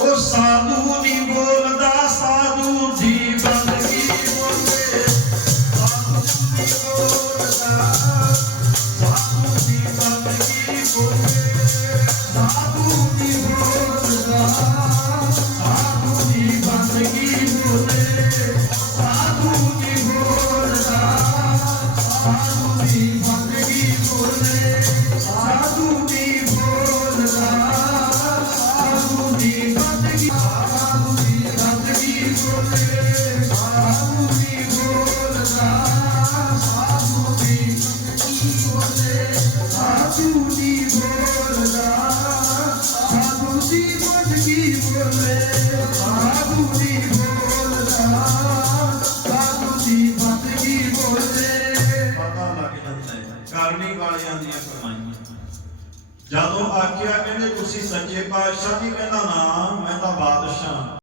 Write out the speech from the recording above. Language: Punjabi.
ਉਹ ਸਾਧੂ ਨਹੀਂ ਬੋਲਦਾ, ਸਾਧੂ ਦੀ ਬੰਦਗੀ ਬੋਲੇ ਸਾਧੂ ਨਹੀਂ ਬੋਲਦਾ, ਸਾਧੂ ਦੀ ਬੰਦਗੀ ਬੋਲੇ ਸਾਧੂ ਨਹੀਂ ਬੋਲਦਾ। ਕਰਨੀ ਵਾਲਿਆਂ ਦੀਆਂ ਕਮਾਈਆਂ ਜਦੋਂ ਆਖਿਆ ਕਹਿੰਦੇ ਤੁਸੀਂ ਸੱਚੇ ਪਾਤਸ਼ਾਹ ਜੀ ਕਹਿੰਦਾ ਨਾ ਮੈਂ ਤਾਂ ਬਾਦਸ਼ਾਹ